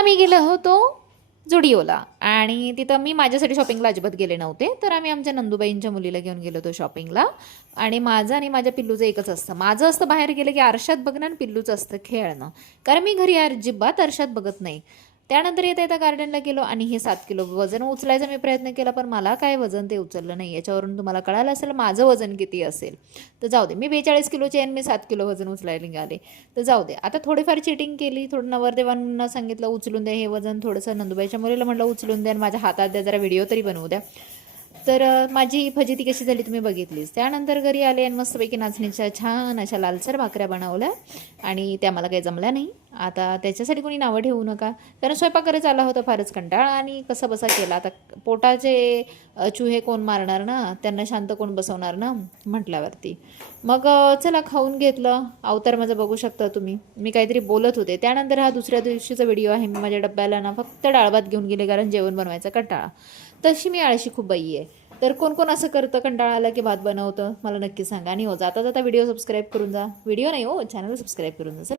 आम्ही गेलो होतो जुडिओला आणि तिथं मी माझ्यासाठी शॉपिंगला अजिबात गेले नव्हते. तर आम्ही आमच्या नंदुबाईंच्या मुलीला घेऊन गेलो होतो शॉपिंगला. आणि माझं आणि माझ्या पिल्लूचं एकच असतं. माझं असतं बाहेर गेलं की आरशात बघणं आणि पिल्लूचं असतं खेळणं. कारण मी घरी अजिबात आरशात बघत नाही. त्यानंतर येता येता गार्डनला गेलो आणि हे 7 किलो वजन उचलायचा मी प्रयत्न केला, पण मला काय वजन ते उचललं नाही. याच्यावरून तुम्हाला कळालं असेल माझं वजन किती असेल. तर जाऊ दे, मी 42 किलोची आहे आणि मी 7 किलो वजन उचलायला निघाले. तर जाऊ दे, आता थोडीफार चिटिंग केली. थोडं नवरदेवांना सांगितलं उचलून द्या हे वजन, थोडंसं नंदुबाईच्या मुलीला म्हटलं उचलून द्या आणि माझ्या हातात द्या, जरा व्हिडिओ तरी बनवू द्या. तर माझी फजिती कशी झाली तुम्ही बघितलीच. त्यानंतर घरी आले आणि मस्तपैकी नाचणीच्या छान अशा लालसर भाकऱ्या बनवल्या आणि त्या मला काही जमल्या नाही. आता त्याच्यासाठी कोणी नावं ठेवू नका, कारण स्वयंपाक करत आला होता फारच कंटाळा आणि कसा बसा केला. आता पोटाचे चुहे कोण मारणार ना, त्यांना शांत कोण बसवणार ना म्हटल्यावरती. मग चला खाऊन घेतलं. अवतार माझं बघू शकता तुम्ही, मी काहीतरी बोलत होते. त्यानंतर हा दुसऱ्या दिवशीचा व्हिडिओ आहे. मी माझ्या डब्याला ना फक्त डाळ भात घेऊन गेले, कारण जेवण बनवायचा कंटाळा. तशी मी आळशी खूप बाई आहे. तर कोण कोण असं करतं, कंटाळा आला की भात बनवतं, मला नक्की सांगा. आणि हो, जाता जाता व्हिडिओ सबस्क्राईब करून जा. व्हिडिओ नाही हो, चॅनल सबस्क्राईब करून जा.